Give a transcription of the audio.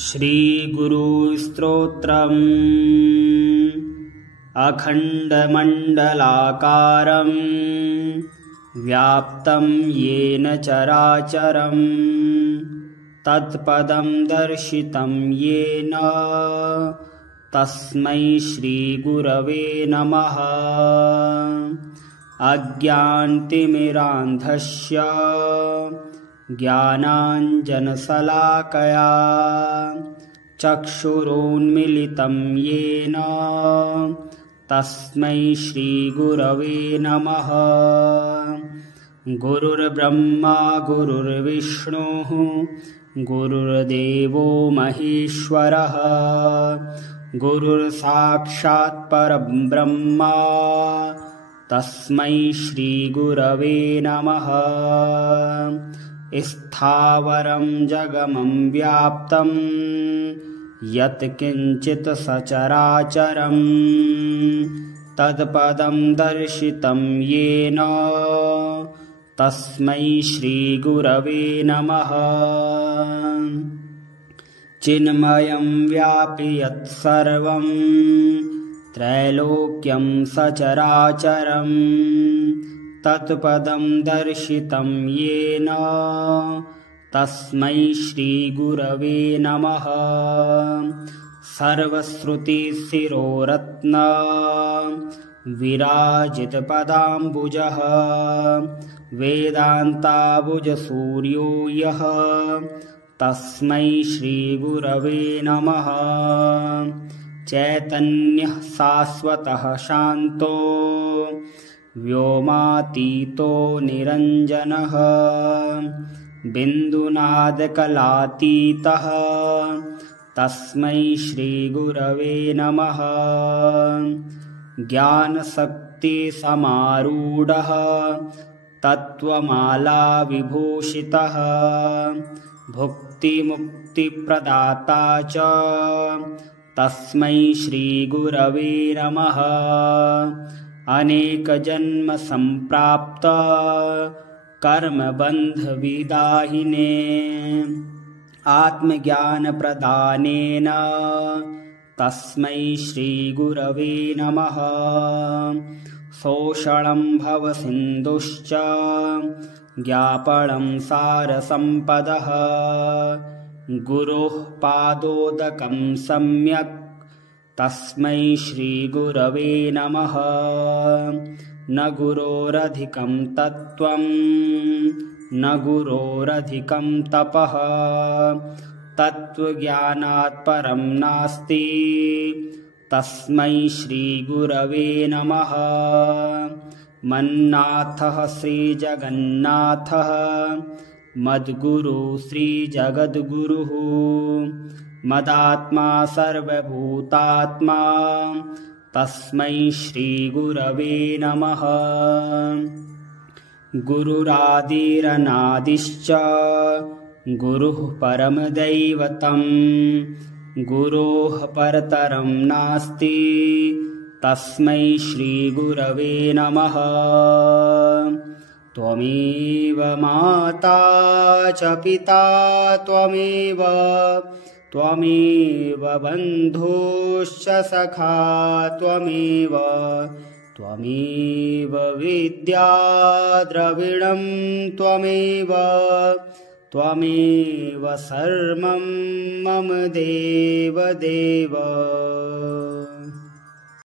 श्रीगुरुस्तोत्रम् अखण्डमण्डलाकारं व्याप्तं येन चराचरं तत्पदं दर्शितं येन तस्मै श्रीगुरवे नमः। अज्ञानतिमिरान्धस्य ज्ञानाञ्जनशलाकया चक्षुरुन्मीलितं येन तस्मै श्रीगुरवे नमः। गुरुर्ब्रह्मा गुरुर्विष्णुः गुरुर्देवो महेश्वरः गुरुर्साक्षात् परब्रह्म तस्मै श्रीगुरवे नमः। स्थावरं जगमं व्याप्तं यत्किञ्चित् सचराचरं तत्पदं दर्शितं येन तस्मै श्रीगुरवे नमः। चिन्मयं व्यापि यत्सर्वं त्रैलोक्यं सचराचरं तत्पदं दर्शितं येन तस्मै श्रीगुरवे नमः। सर्वश्रुतिशिरोरत्न विराजितपदाम्बुजः वेदान्ताबुजसूर्यो यः तस्मै श्रीगुरवे नमः। चैतन्यः शाश्वतः शान्तो व्योमातीतो निरञ्जनः बिन्दुनादकलातीतः तस्मै श्रीगुरवे नमः। ज्ञानशक्तिसमारूढः तत्त्वमालाविभूषितः भुक्तिमुक्तिप्रदाता च तस्मै श्रीगुरवे नमः। अनेकजन्मसम्प्राप्त कर्मबन्धविदाहिने आत्मज्ञानप्रदानेन तस्मै श्रीगुरवे नमः। शोषणं भवसिन्धुश्च ज्ञापनं सारसम्पदः गुरोः पादोदकं सम्यक् तस्मै श्रीगुरवे नमः। न गुरोरधिकं तत्त्वं न गुरोरधिकं तपः तत्त्वज्ञानात् परं नास्ति तस्मै श्रीगुरवे नमः। मन्नाथः श्रीजगन्नाथः मद्गुरुः श्रीजगद्गुरुः मदात्मा सर्वभूतात्मा तस्मै श्रीगुरवे नमः। गुरुरादिरनादिश्च गुरुः परमदैवतं गुरोः परतरं नास्ति तस्मै श्रीगुरवे नमः। त्वमेव माता च पिता त्वमेव बन्धुश्च सखा त्वमेव विद्या द्रविणं त्वमेव सर्वं मम देव।